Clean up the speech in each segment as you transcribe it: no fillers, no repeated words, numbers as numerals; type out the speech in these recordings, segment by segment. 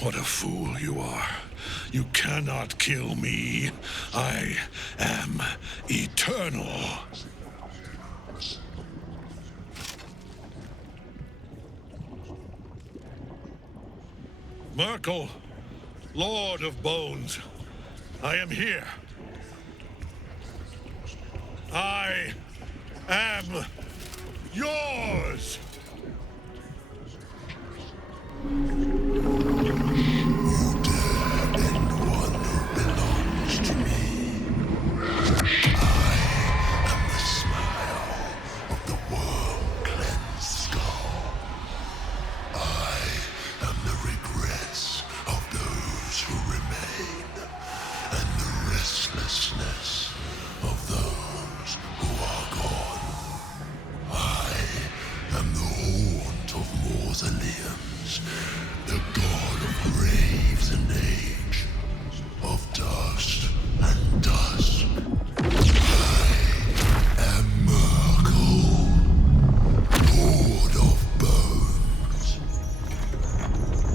What a fool you are. You cannot kill me. I am eternal. Merkel, Lord of Bones, I am here. I am yours! The god of graves and age, of dust and dusk. I am Merkel, lord of bones.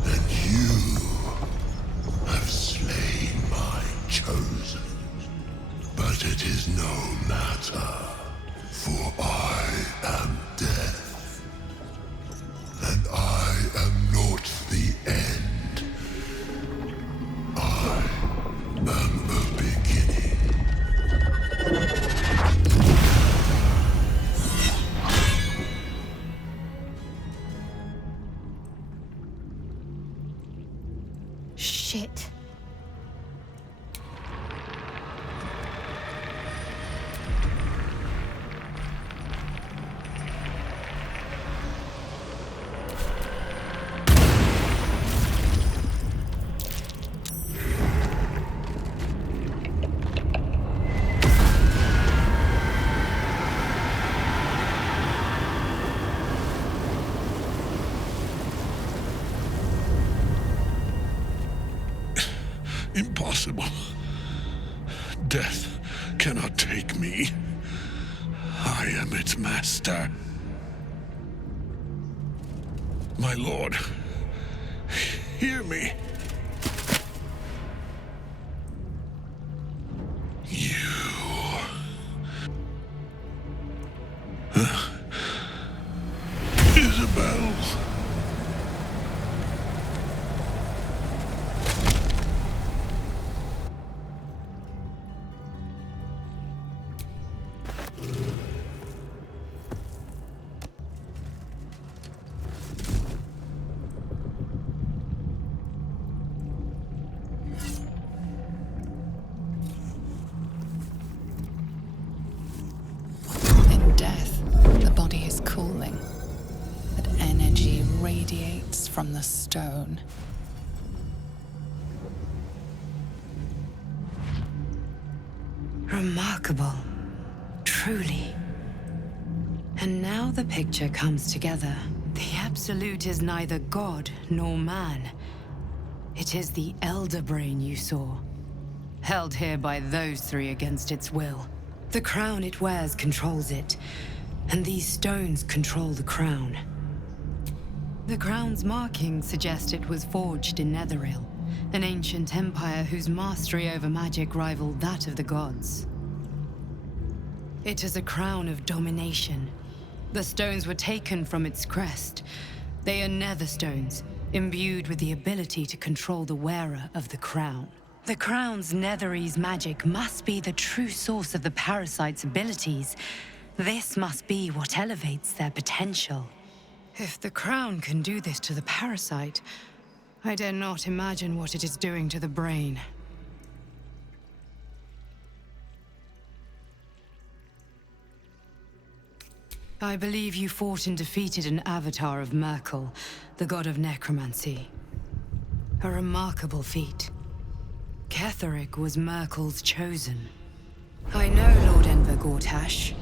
And you have slain my chosen. But it is no matter, for I am death. And I am not the end. I am a beginning. Shit. Impossible. Death cannot take me. I am its master. My lord, hear me. You... Isabel... radiates from the stone. Remarkable. Truly. And now the picture comes together. The Absolute is neither god nor man. It is the Elder Brain you saw, held here by those three against its will. The crown it wears controls it, and these stones control the crown. The crown's markings suggest it was forged in Netheril, an ancient empire whose mastery over magic rivaled that of the gods. It is a crown of domination. The stones were taken from its crest. They are nether stones, imbued with the ability to control the wearer of the crown. The crown's Netherese magic must be the true source of the parasite's abilities. This must be what elevates their potential. If the crown can do this to the parasite, I dare not imagine what it is doing to the brain. I believe you fought and defeated an avatar of Merkel, the god of necromancy. A remarkable feat. Ketheric was Merkel's chosen. I know Lord Enver Gortash,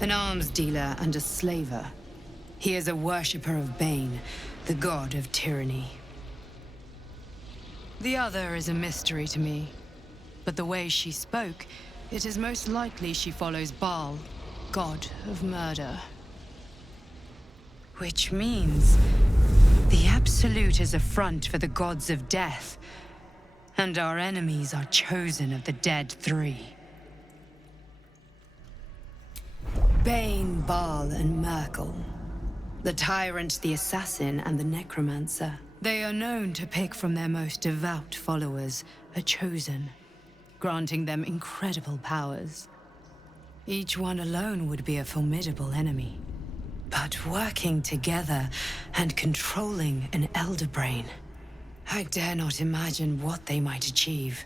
an arms dealer and a slaver. He is a worshipper of Bane, the god of tyranny. The other is a mystery to me, but the way she spoke, It is most likely she follows Baal, god of murder. Which means the Absolute is a front for the gods of death, and our enemies are chosen of the dead three. Bane, Baal, and Merkel. The Tyrant, the Assassin, and the Necromancer. They are known to pick from their most devout followers a chosen, granting them incredible powers. Each one alone would be a formidable enemy. But working together and controlling an Elder Brain, I dare not imagine what they might achieve.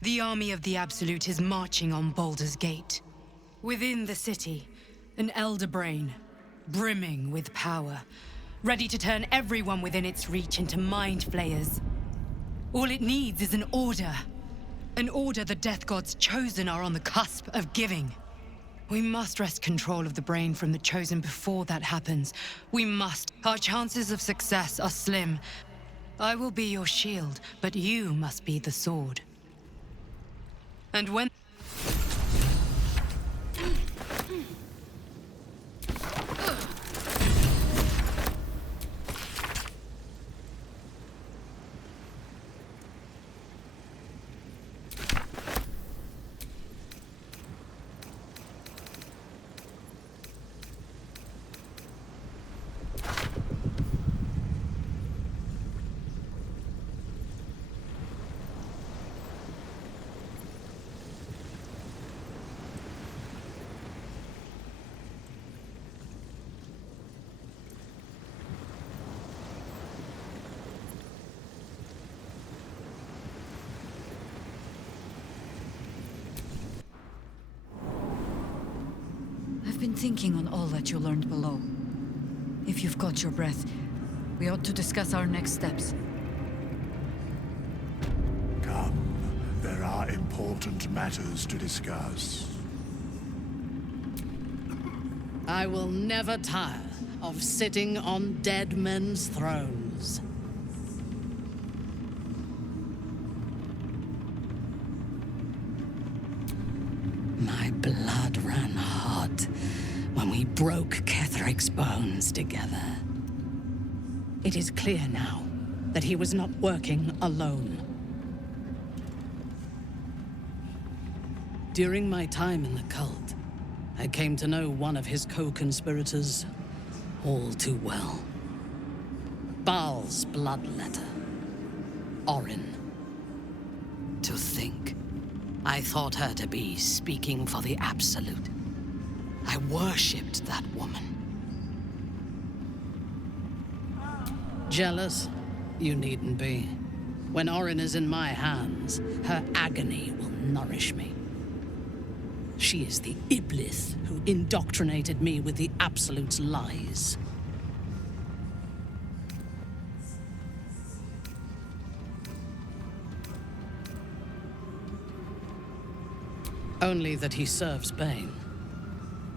The army of the Absolute is marching on Baldur's Gate. Within the city, an Elder Brain, brimming with power, ready to turn everyone within its reach into mind flayers. All it needs is an order. An order the Death Gods chosen are on the cusp of giving. We must wrest control of the brain from the Chosen before that happens. We must. Our chances of success are slim. I will be your shield, but you must be the sword. And when... I've been thinking on all that you learned below. If you've got your breath, we ought to discuss our next steps. Come, there are important matters to discuss. I will never tire of sitting on dead men's thrones. My blood ran hot when we broke Ketheric's bones together. It is clear now that he was not working alone. During my time in the cult, I came to know one of his co-conspirators all too well. Baal's bloodletter, Orin. To think, I thought her to be speaking for the Absolute. I worshipped that woman. Jealous? You needn't be. When Orin is in my hands, her agony will nourish me. She is the Iblis who indoctrinated me with the Absolute's lies. Only that he serves Bane,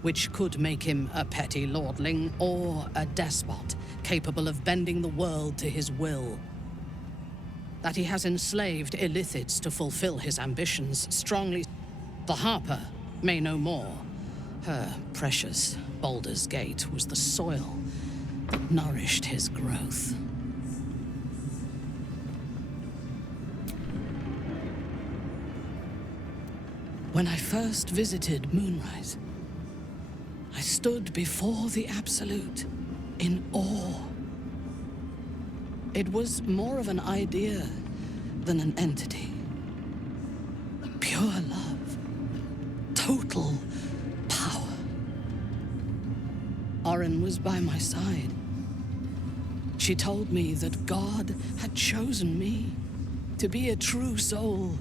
which could make him a petty lordling or a despot capable of bending the world to his will. That he has enslaved illithids to fulfill his ambitions strongly. The Harper may know more. Her precious Baldur's Gate was the soil that nourished his growth. When I first visited Moonrise, I stood before the Absolute in awe. It was more of an idea than an entity. Pure love. Total power. Orin was by my side. She told me that God had chosen me to be a true soul.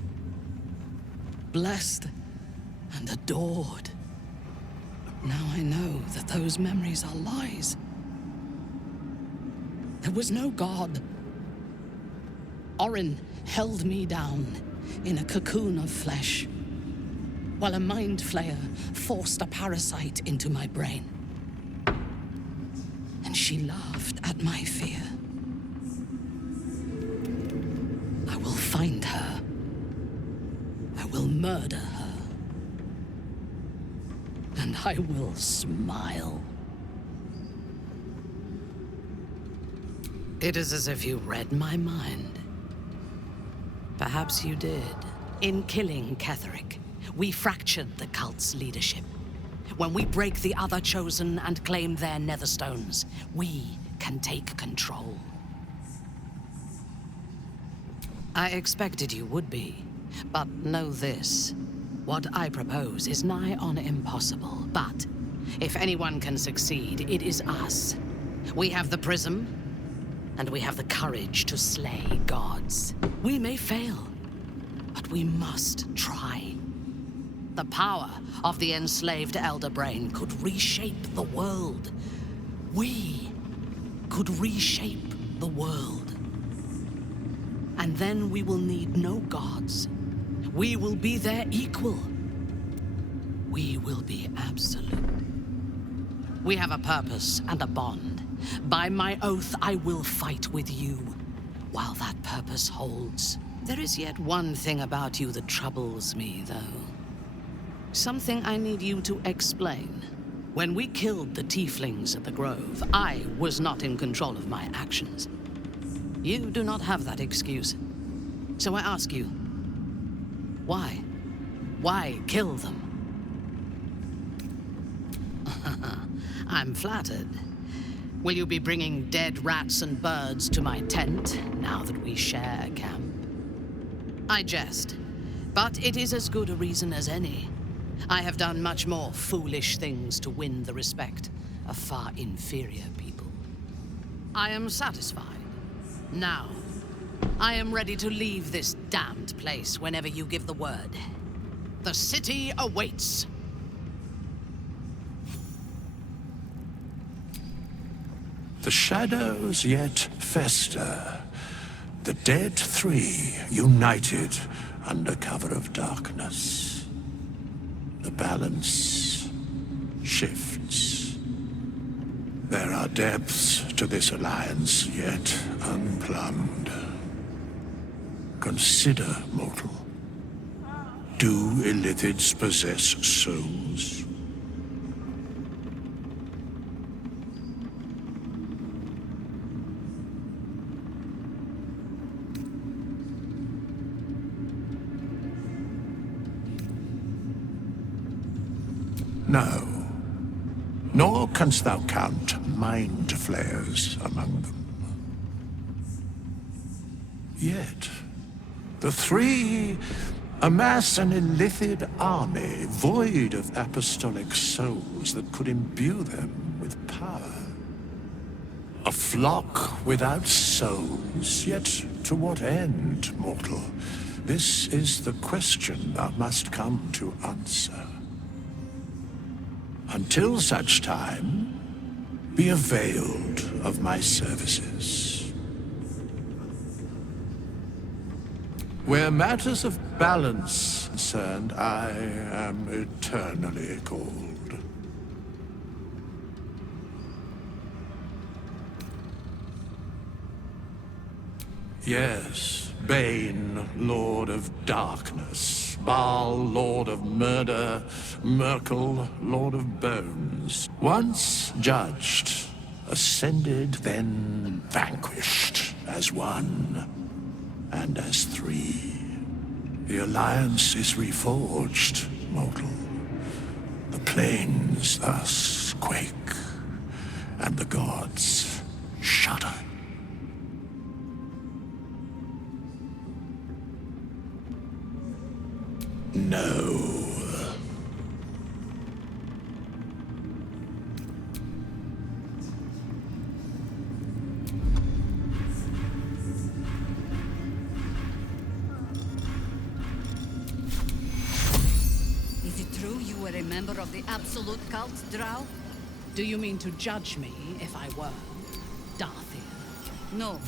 Blessed and adored. Now I know that those memories are lies. There was no God. Orin held me down in a cocoon of flesh, while a mind flayer forced a parasite into my brain. And she laughed at my fear. I will find her. I will murder her. And I will smile. It is as if you read my mind. Perhaps you did. In killing Ketheric, we fractured the cult's leadership. When we break the other Chosen and claim their Netherstones, we can take control. I expected you would be, but know this. What I propose is nigh on impossible, but if anyone can succeed, it is us. We have the prism, and we have the courage to slay gods. We may fail, but we must try. The power of the enslaved Elder Brain could reshape the world. We could reshape the world. And then we will need no gods. We will be their equal. We will be absolute. We have a purpose and a bond. By my oath, I will fight with you while that purpose holds. There is yet one thing about you that troubles me, though. Something I need you to explain. When we killed the tieflings at the Grove, I was not in control of my actions. You do not have that excuse. So I ask you, why? Why kill them? I'm flattered. Will you be bringing dead rats and birds to my tent, now that we share a camp? I jest, but it is as good a reason as any. I have done much more foolish things to win the respect of far inferior people. I am satisfied. Now, I am ready to leave this damned place whenever you give the word. The city awaits. The shadows yet fester. The dead three united under cover of darkness. The balance shifts. There are depths to this alliance yet unplumbed. Consider, mortal. Do illithids possess souls? No. Nor canst thou count mind flayers among them. Yet, the three amass an illithid army void of apostolic souls that could imbue them with power. A flock without souls, yet to what end, mortal? This is the question thou must come to answer. Until such time, be availed of my services. Where matters of balance concerned, I am eternally called. Yes, Bane, Lord of Darkness, Baal, Lord of Murder, Merkel, Lord of Bones. Once judged, ascended, then vanquished, as one, and as three. The alliance is reforged, mortal. The plains thus quake, and the gods shudder. No. Is it true? were a member of the Absolute Cult, Drow? Do you mean to judge me if I were? Darthian. No.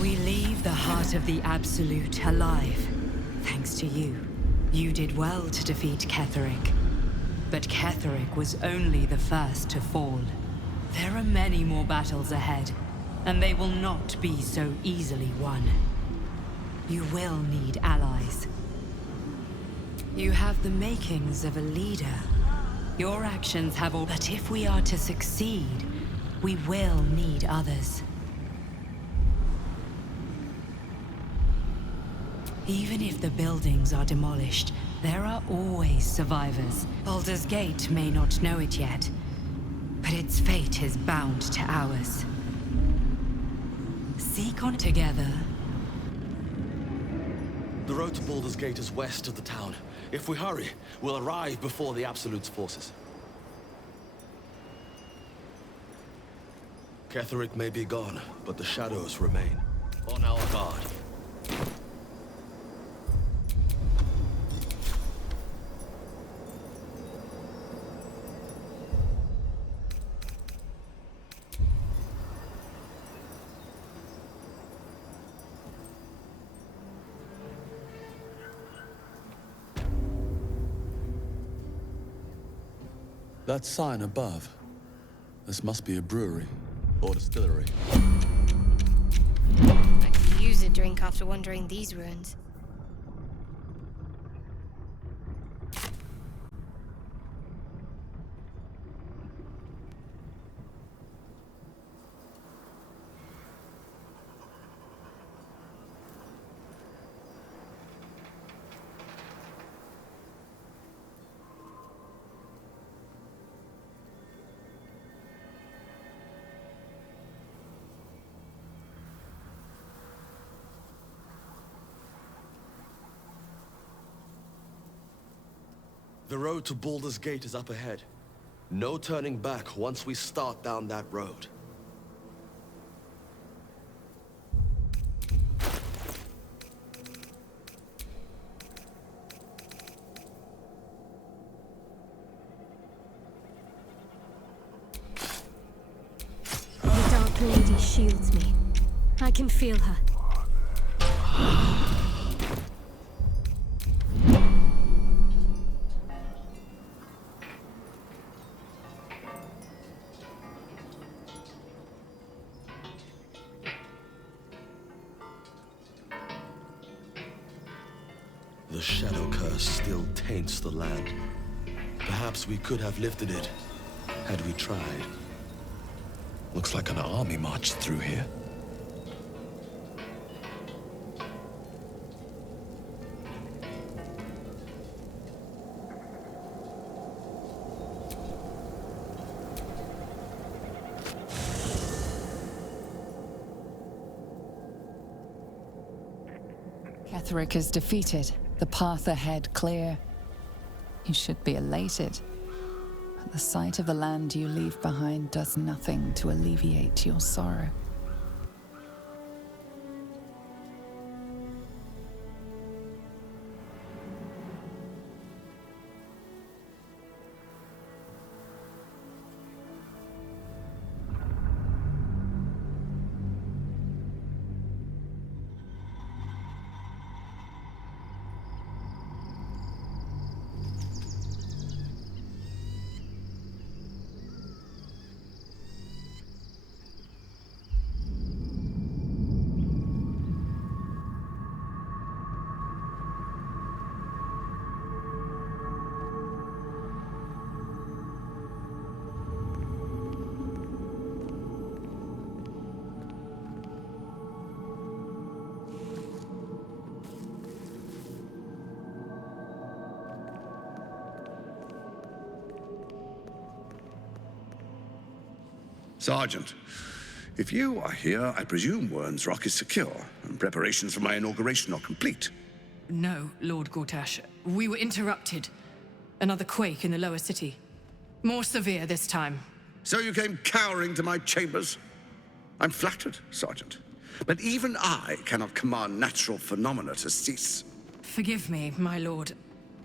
We leave the heart of the Absolute alive, thanks to you. You did well to defeat Ketheric. But Ketheric was only the first to fall. There are many more battles ahead, and they will not be so easily won. You will need allies. You have the makings of a leader. Your actions have all... But if we are to succeed, we will need others. Even if the buildings are demolished, there are always survivors. Baldur's Gate may not know it yet, but its fate is bound to ours. Seek on together. The road to Baldur's Gate is west of the town. If we hurry, we'll arrive before the Absolute's forces. Ketheric may be gone, but the shadows remain. On our guard. That sign above. This must be a brewery or distillery. I could use a drink after wandering these ruins. The road to Baldur's Gate is up ahead. No turning back once we start down that road. The Dark Lady shields me. I can feel her. The Shadow Curse still taints the land. Perhaps we could have lifted it, had we tried. Looks like an army marched through here. Ketheric is defeated, the path ahead clear. You should be elated. But the sight of the land you leave behind does nothing to alleviate your sorrow. Sergeant, If you are here, I presume Wern's Rock is secure, and preparations for my inauguration are complete. No, Lord Gortash. We were interrupted. Another quake in the lower city. More severe this time. So you came cowering to my chambers? I'm flattered, Sergeant. But even I cannot command natural phenomena to cease. Forgive me, my lord,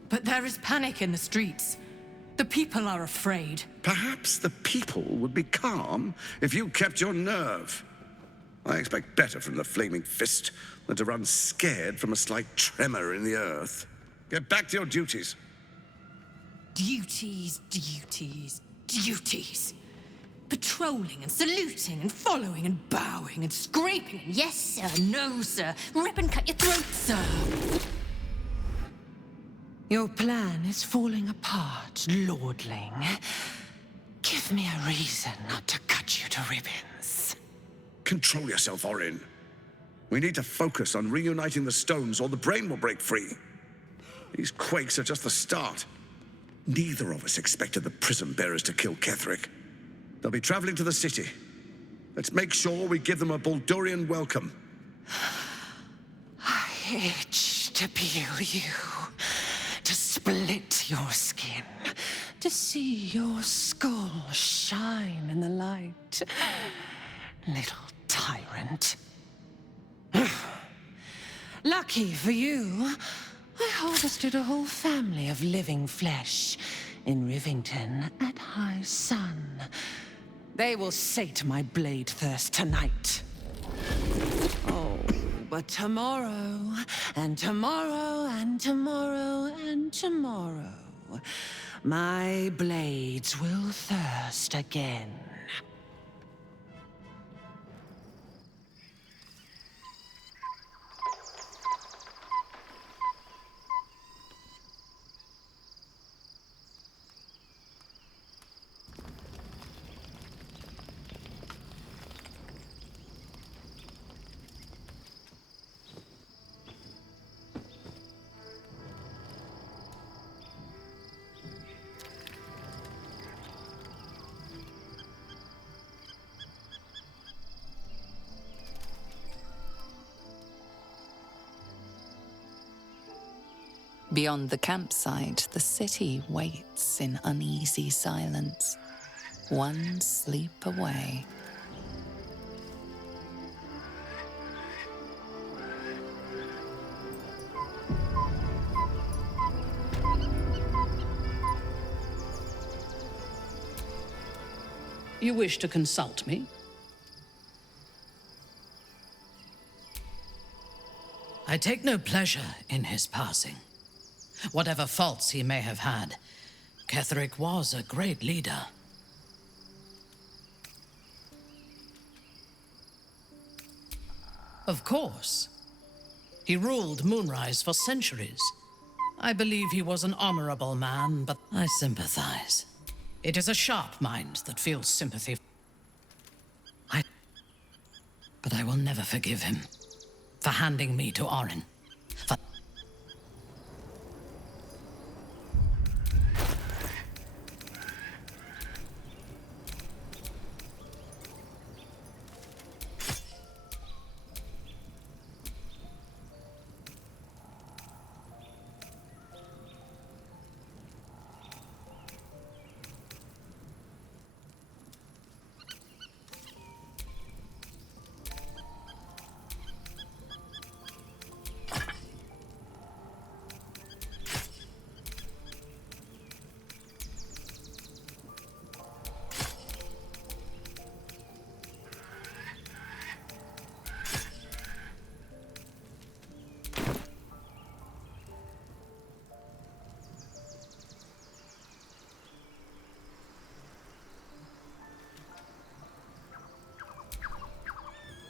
but there is panic in the streets. The people are afraid. Perhaps the people would be calm if you kept your nerve. I expect better from the Flaming Fist than to run scared from a slight tremor in the earth. Get back to your duties. Duties, duties, duties. Patrolling and saluting and following and bowing and scraping and yes sir, no sir, rip and cut your throat, sir. Your plan is falling apart, lordling. Give me a reason not to cut you to ribbons. Control yourself, Orin. We need to focus on reuniting the stones or the brain will break free. These quakes are just the start. Neither of us expected the prism bearers to kill Ketheric. They'll be traveling to the city. Let's make sure we give them a Baldurian welcome. I itch to peel you, to split your skin, to see your skull shine in the light. Little tyrant. Lucky for you, I harvested a whole family of living flesh in Rivington at high sun. They will sate my blade thirst tonight. Oh, but tomorrow, and tomorrow, and tomorrow, and tomorrow, my blades will thirst again. Beyond the campsite, the city waits in uneasy silence, one sleep away. You wish to consult me? I take no pleasure in his passing. Whatever faults he may have had, Ketheric was a great leader. Of course. He ruled Moonrise for centuries. I believe he was an honorable man, but I sympathize. It is a sharp mind that feels sympathy. But I will never forgive him for handing me to Orin.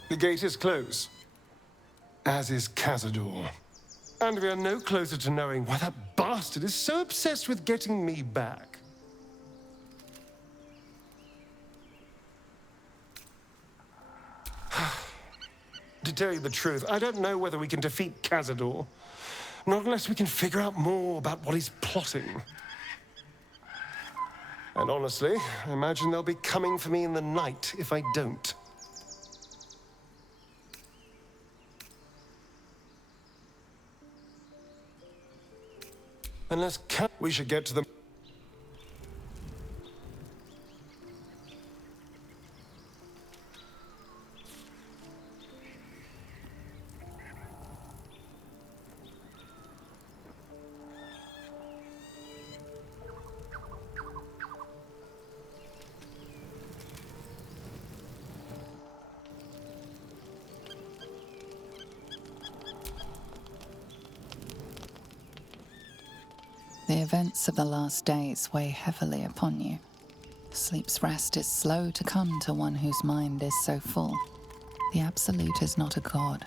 The gate is closed, as is Cazador. And we are no closer to knowing why that bastard is so obsessed with getting me back. To tell you the truth, I don't know whether we can defeat Cazador. Not unless we can figure out more about what he's plotting. And honestly, I imagine they'll be coming for me in the night if I don't. Unless we should get to the... The events of the last days weigh heavily upon you. Sleep's rest is slow to come to one whose mind is so full. The Absolute is not a god,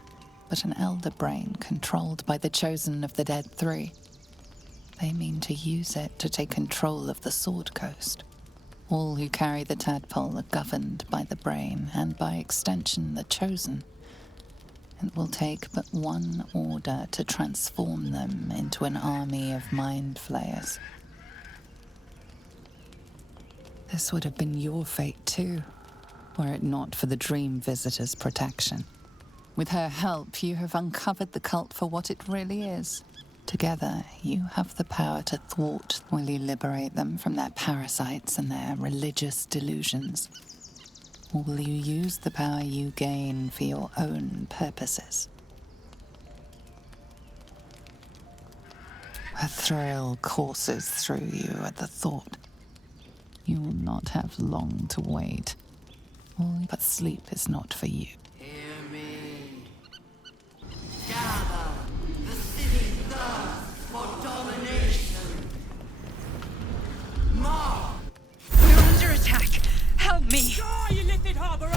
but an elder brain controlled by the chosen of the Dead Three. They mean to use it to take control of the Sword Coast. All who carry the tadpole are governed by the brain, and by extension the chosen. It will take but one order to transform them into an army of mind flayers. This would have been your fate too, were it not for the Dream Visitor's protection. With her help, you have uncovered the cult for what it really is. Together, you have the power to thwart. Will you liberate them from their parasites and their religious delusions? Or will you use the power you gain for your own purposes? A thrill courses through you at the thought. You will not have long to wait. But sleep is not for you. Hear me. Gather. The city thirsts for domination. Mark. We're under attack. Help me! Die, you lifted harborer!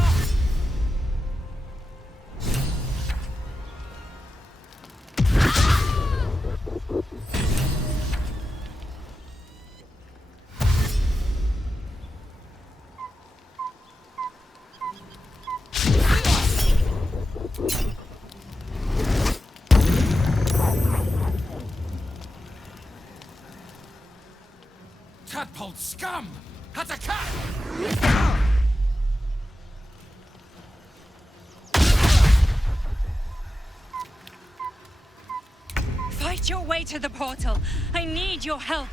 Tadpole scum! Attack! Fight your way to the portal. I need your help.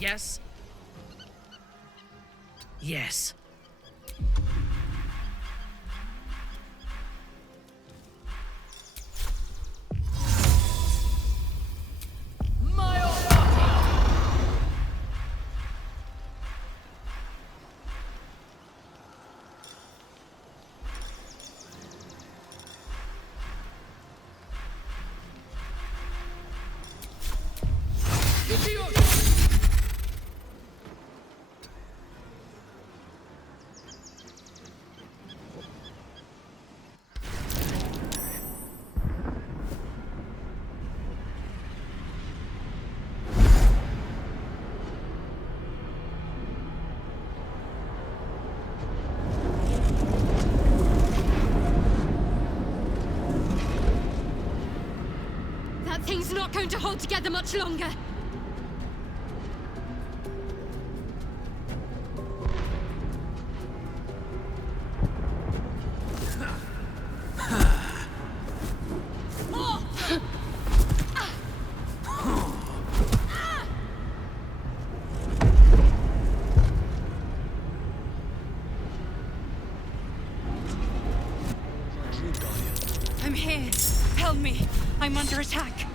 Yes? Yes. That thing's not going to hold together much longer. I'm under attack.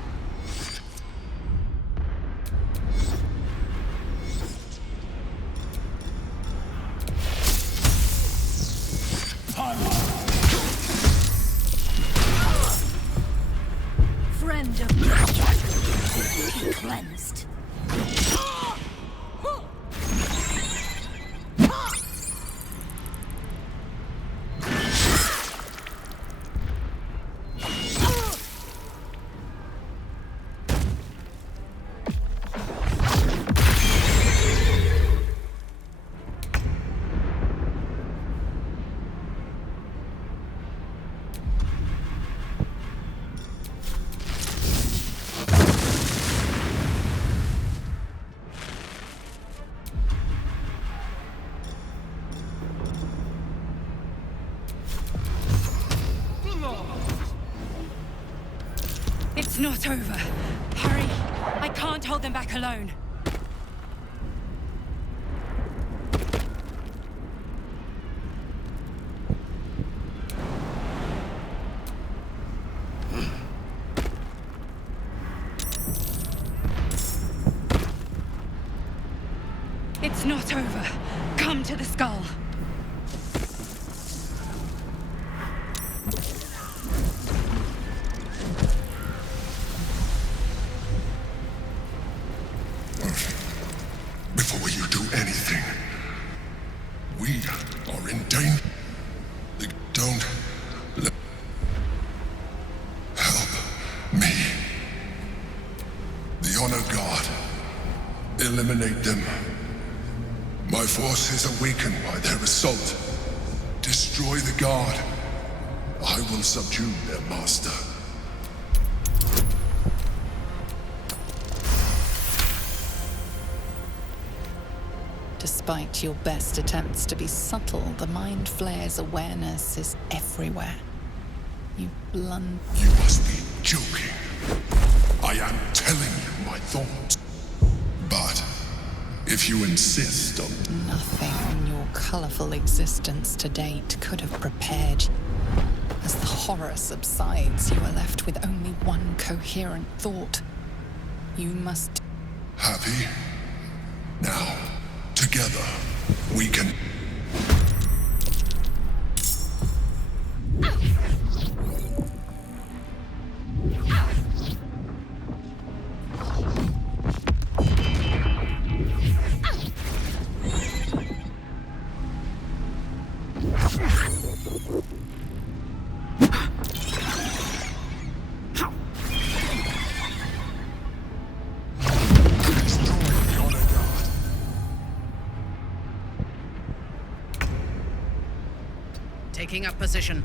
Friend of death, be cleansed. It's not over. Hurry. I can't hold them back alone. It's not over. Come to the skull. Before you do anything, we are in danger. Don't let... Help me. The Honor God. Eliminate them. My forces are weakened by their assault. Destroy the Guard. I will subdue their master. Despite your best attempts to be subtle, the Mind Flayer's awareness is everywhere. You blunt... You must be joking. I am telling you my thoughts. But if you insist on... Nothing in your colorful existence to date could have prepared you. As the horror subsides, you are left with only one coherent thought. You must... Happy? Now, together, we can... Taking up position.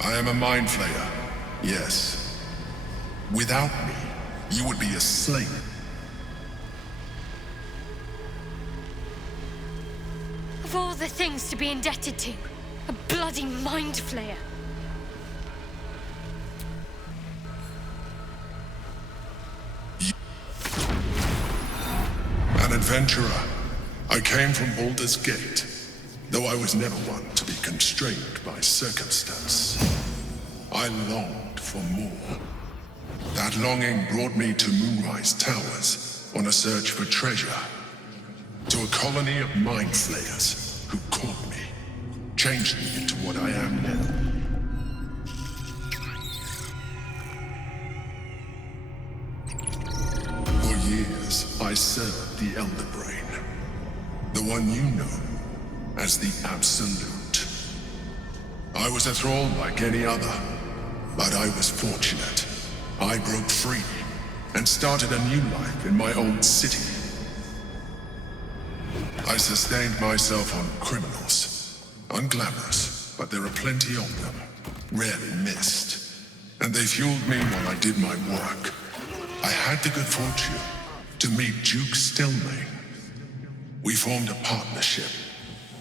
I am a Mind Flayer, yes. Without me, you would be a slave. Of all the things to be indebted to, a bloody Mind Flayer. An adventurer. I came from Baldur's Gate, though I was never one to be constrained by circumstance. I longed for more. That longing brought me to Moonrise Towers on a search for treasure. To a colony of mind flayers who caught me, changed me into what I am now. For years, I served the Elder Brain, the one you know as the Absolute. I was a thrall like any other, but I was fortunate. I broke free and started a new life in my own city. I sustained myself on criminals. Unglamorous, but there are plenty of them. Rarely missed. And they fueled me while I did my work. I had the good fortune to meet Duke Stelmane. We formed a partnership,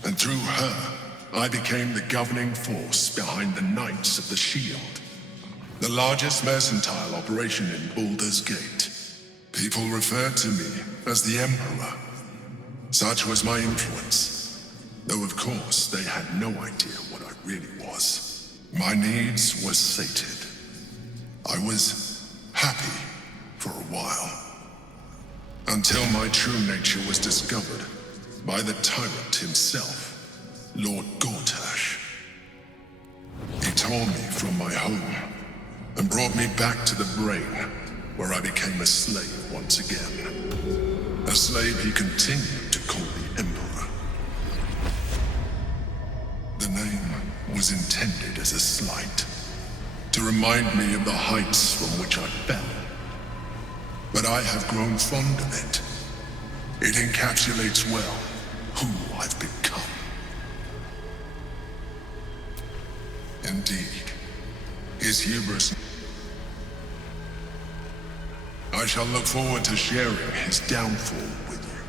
and through her, I became the governing force behind the Knights of the Shield. The largest mercantile operation in Baldur's Gate. People referred to me as the Emperor. Such was my influence. Though of course they had no idea what I really was. My needs were sated. I was happy for a while. Until my true nature was discovered by the tyrant himself, Lord Gortash. He tore me from my home and brought me back to the Brain, where I became a slave once again. A slave he continued to call the Emperor. The name was intended as a slight, to remind me of the heights from which I fell. But I have grown fond of it. It encapsulates well who I've become. Indeed, his hubris. I shall look forward to sharing his downfall with you.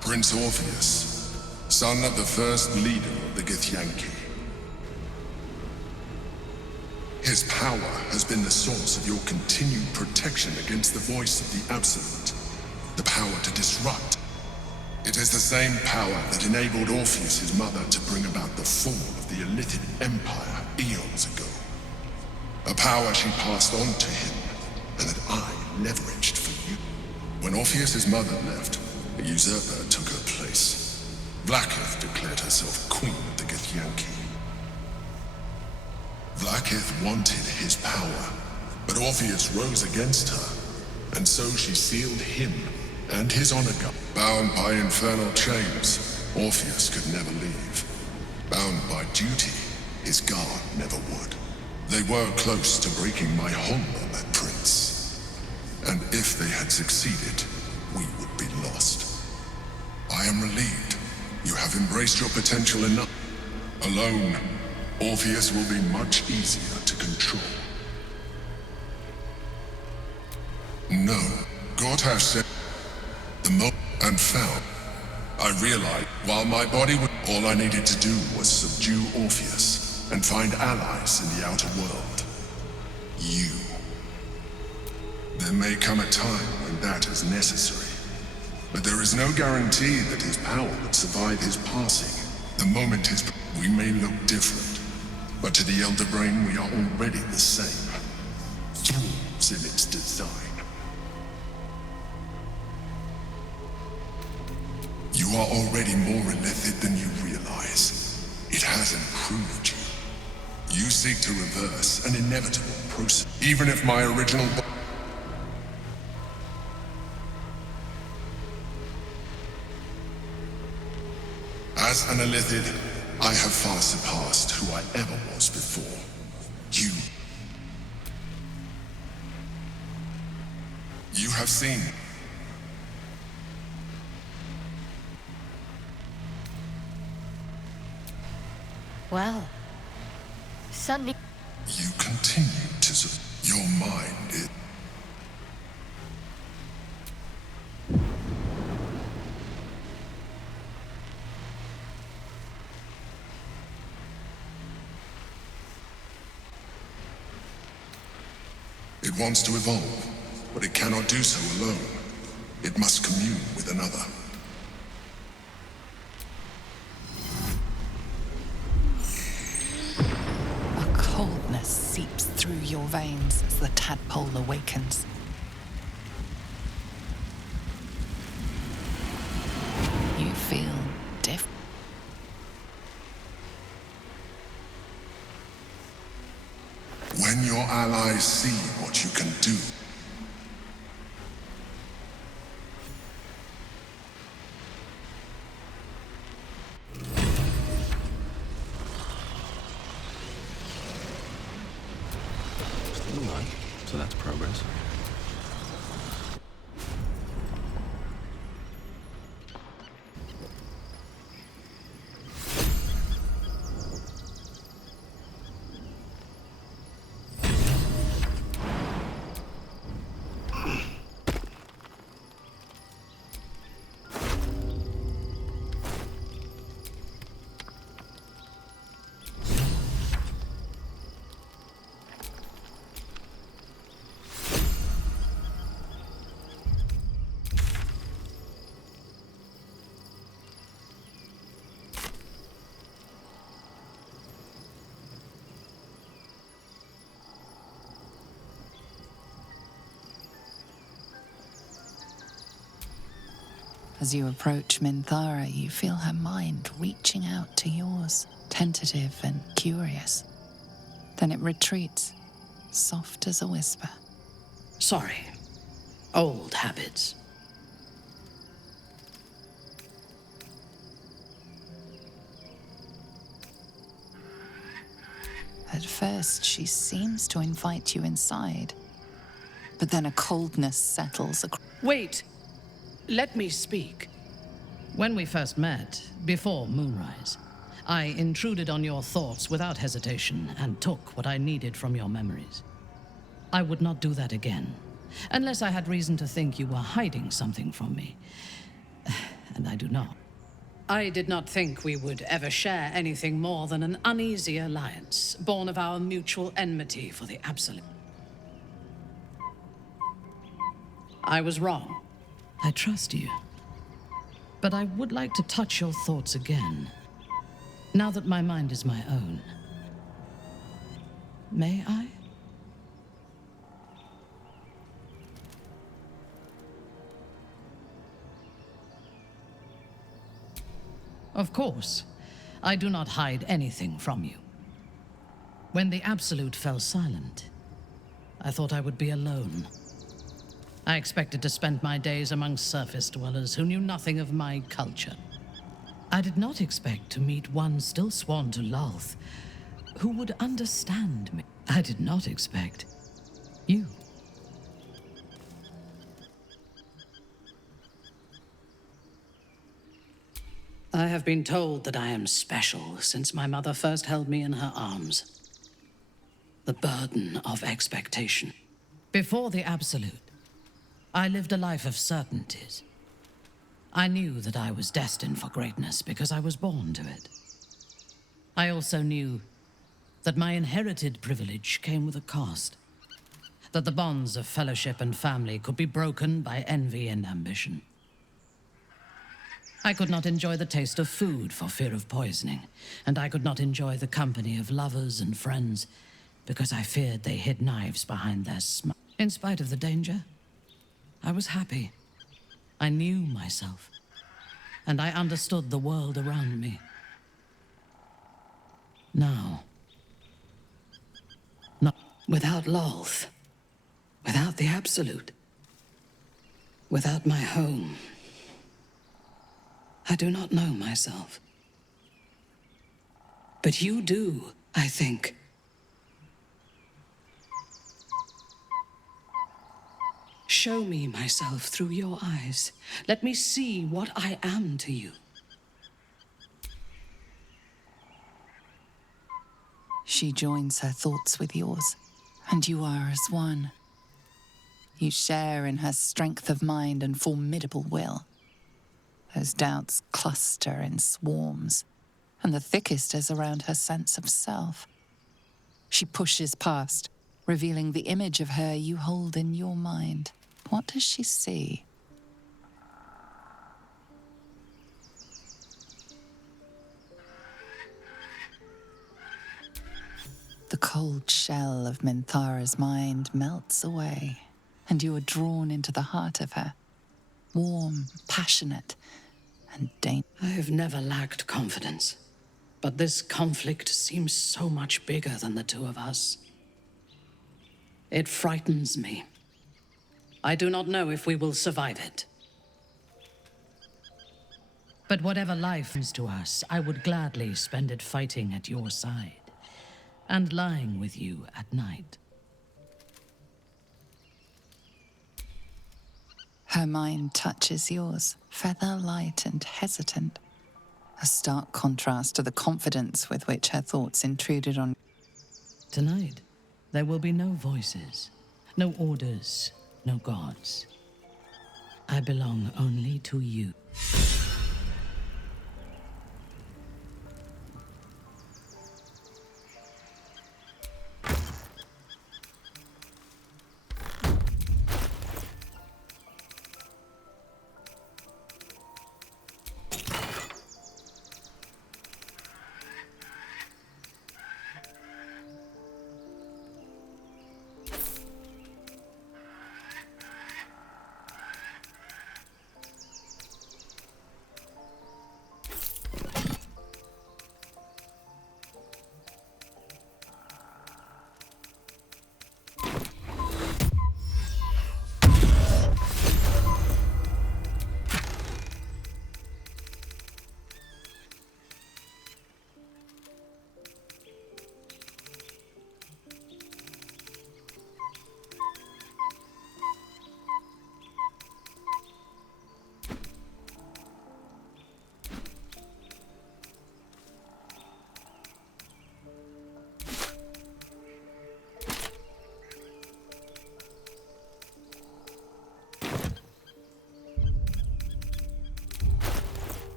Prince Orpheus, son of the first leader of the Githyanki. His power has been the source of your continued protection against the voice of the Absolute. The power to disrupt. It is the same power that enabled Orpheus' mother to bring about the fall of the Illithid Empire eons ago. A power she passed on to him, and that I leveraged for you. When Orpheus' mother left, a usurper took her place. Vlaakith declared herself queen of the Githyanki. Vlaakith wanted his power, but Orpheus rose against her, and so she sealed him and his honor guard. Bound by infernal chains, Orpheus could never leave. Bound by duty, his guard never would. They were close to breaking my hold on that prince. And if they had succeeded, we would be lost. I am relieved. You have embraced your potential enough. Alone, Orpheus will be much easier to control. No, Gortash said the moment and found. I realized while my body was all I needed to do was subdue Orpheus and find allies in the outer world. You. There may come a time when that is necessary, but there is no guarantee that his power would survive his passing. The moment we may look different, but to the Elder Brain we are already the same. Thralls in its design. You are already more illithid than you realize. It has improved you. You seek to reverse an inevitable process. Even if my original As an illithid, I have far surpassed who I ever was before. You have seen. Well, suddenly... You continue to... Your mind is... It wants to evolve, but it cannot do so alone. It must commune with another. A coldness seeps through. through your veins as the tadpole awakens. You feel different. When your allies see what you can do, Still alive, so that's progress. As you approach Minthara, you feel her mind reaching out to yours, tentative and curious. Then it retreats, soft as a whisper. Sorry. Old habits. At first, she seems to invite you inside, but then a coldness settles across. Wait! Let me speak. When we first met, before moonrise, I intruded on your thoughts without hesitation and took what I needed from your memories. I would not do that again, unless I had reason to think you were hiding something from me. And I do not. I did not think we would ever share anything more than an uneasy alliance, born of our mutual enmity for the Absolute. I was wrong. I trust you. But I would like to touch your thoughts again, now that my mind is my own. May I? Of course. I do not hide anything from you. When the Absolute fell silent, I thought I would be alone. I expected to spend my days among surface dwellers who knew nothing of my culture. I did not expect to meet one still sworn to Lolth, who would understand me. I did not expect you. I have been told that I am special since my mother first held me in her arms. The burden of expectation. Before the Absolute, I lived a life of certainties. I knew that I was destined for greatness because I was born to it. I also knew that my inherited privilege came with a cost, that the bonds of fellowship and family could be broken by envy and ambition. I could not enjoy the taste of food for fear of poisoning, and I could not enjoy the company of lovers and friends because I feared they hid knives behind their smile. In spite of the danger, I was happy. I knew myself, and I understood the world around me. Now, not without Lolth, without the Absolute, without my home, I do not know myself. But you do, I think. Show me myself through your eyes. Let me see what I am to you. She joins her thoughts with yours, and you are as one. You share in her strength of mind and formidable will. Those doubts cluster in swarms, and the thickest is around her sense of self. She pushes past, revealing the image of her you hold in your mind. What does she see? The cold shell of Minthara's mind melts away, and you are drawn into the heart of her. Warm, passionate, and dangerous. I have never lacked confidence, but this conflict seems so much bigger than the two of us. It frightens me. I do not know if we will survive it. But whatever life is to us, I would gladly spend it fighting at your side and lying with you at night. Her mind touches yours, feather light and hesitant. A stark contrast to the confidence with which her thoughts intruded on. Tonight, there will be no voices, no orders, no gods. I belong only to you.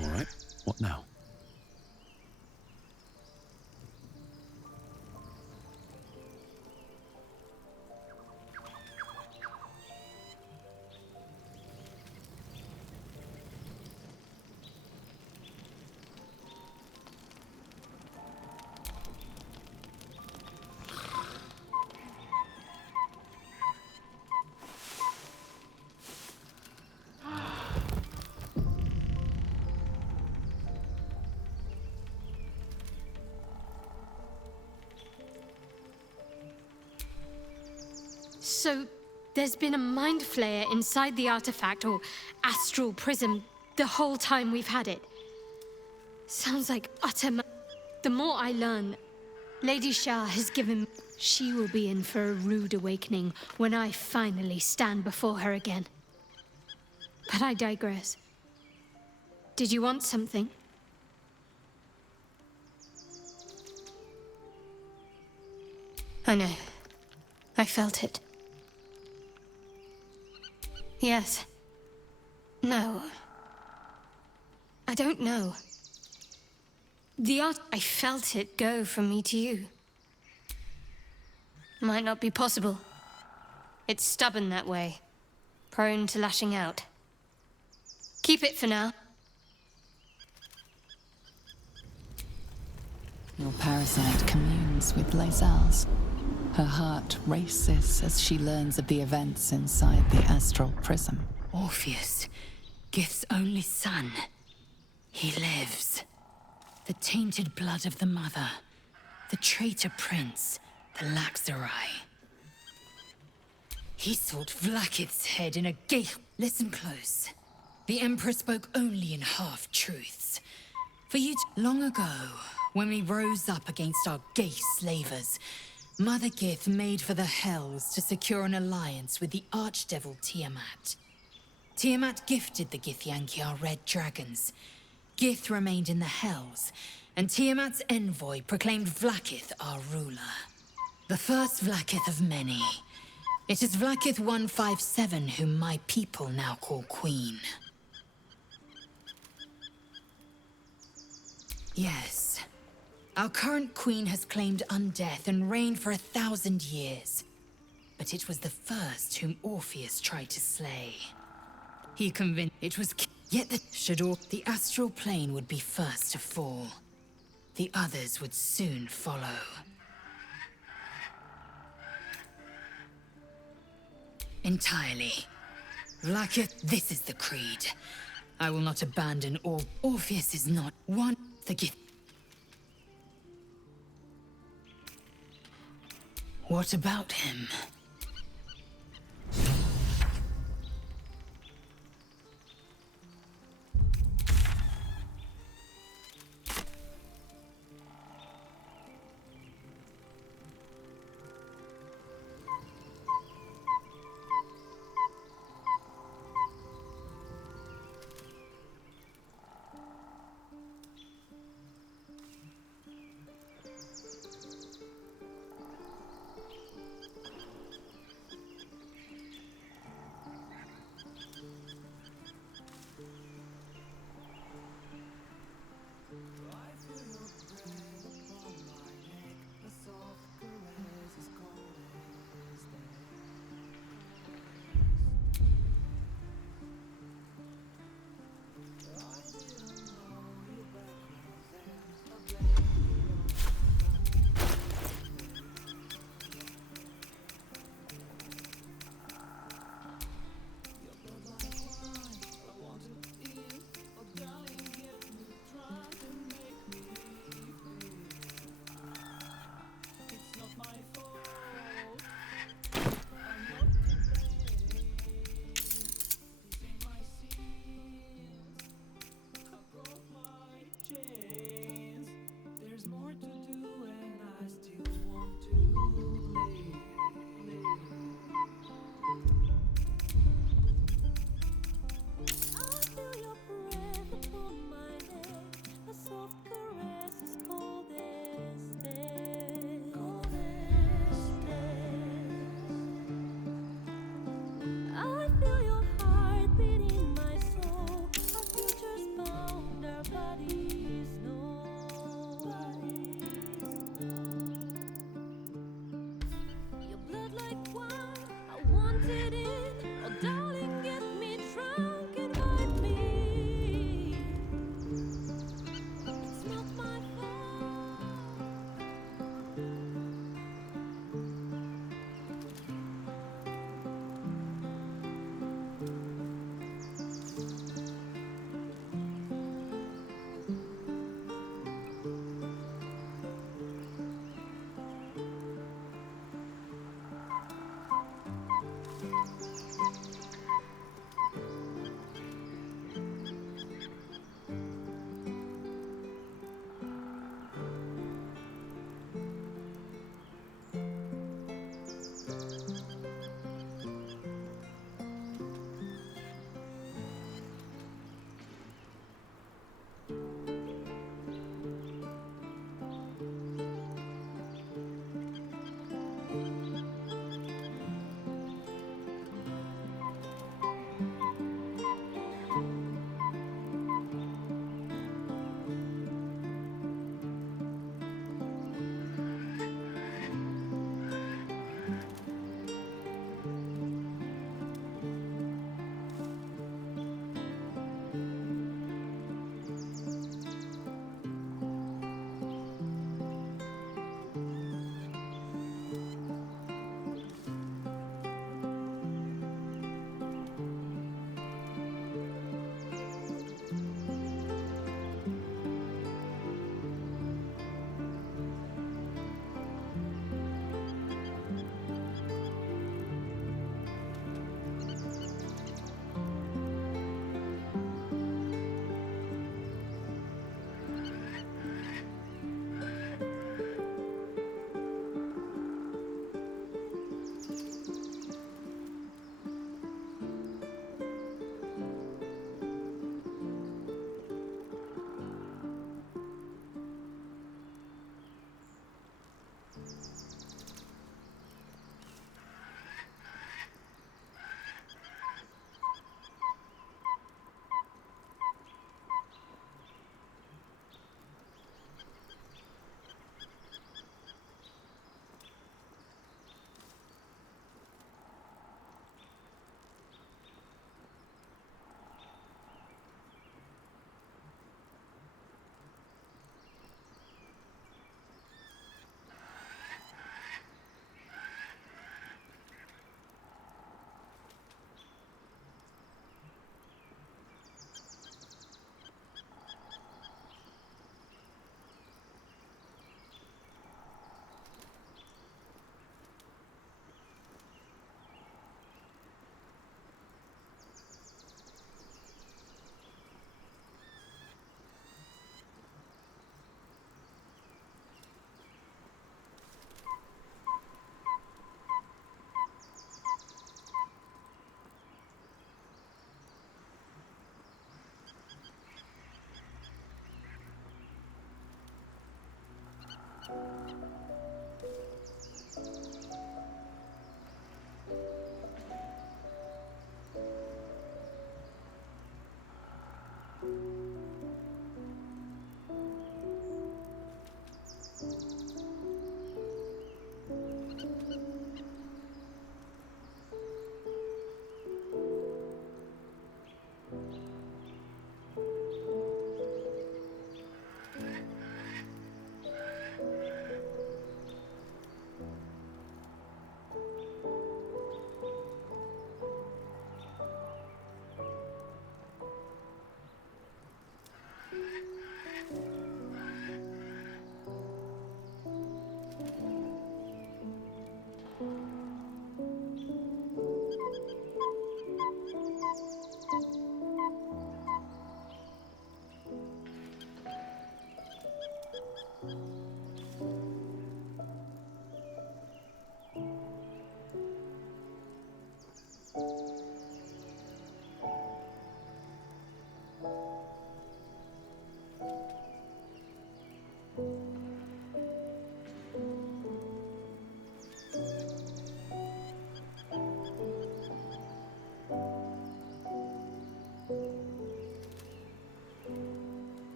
All right, what now? So, there's been a mind flayer inside the artifact, or astral prism, the whole time we've had it. Sounds like The more I learn, Lady Shah has given... She will be in for a rude awakening when I finally stand before her again. But I digress. Did you want something? I know. I felt it. Yes. No. I don't know. I felt it go from me to you. Might not be possible. It's stubborn that way. Prone to lashing out. Keep it for now. Your parasite communes with Lae'zel's. Her heart races as she learns of the events inside the astral prism. Orpheus, Gith's only son. He lives. The tainted blood of the mother. The traitor prince. The Laxarai. He sought Vlakith's head in a gate. Listen close. The Emperor spoke only in half-truths. For you long ago, when we rose up against our gay slavers, Mother Gith made for the Hells to secure an alliance with the Archdevil Tiamat. Tiamat gifted the Githyanki our red dragons. Gith remained in the Hells, and Tiamat's envoy proclaimed Vlaakith our ruler. The first Vlaakith of many. It is Vlaakith 157 whom my people now call Queen. Yes. Our current queen has claimed undeath and reigned for 1,000 years. But it was the first whom Orpheus tried to slay. He convinced it was yet the astral plane would be first to fall. The others would soon follow. Entirely. Vlaakith, this is the creed. I will not abandon all. Orpheus is not one. The gift. What about him?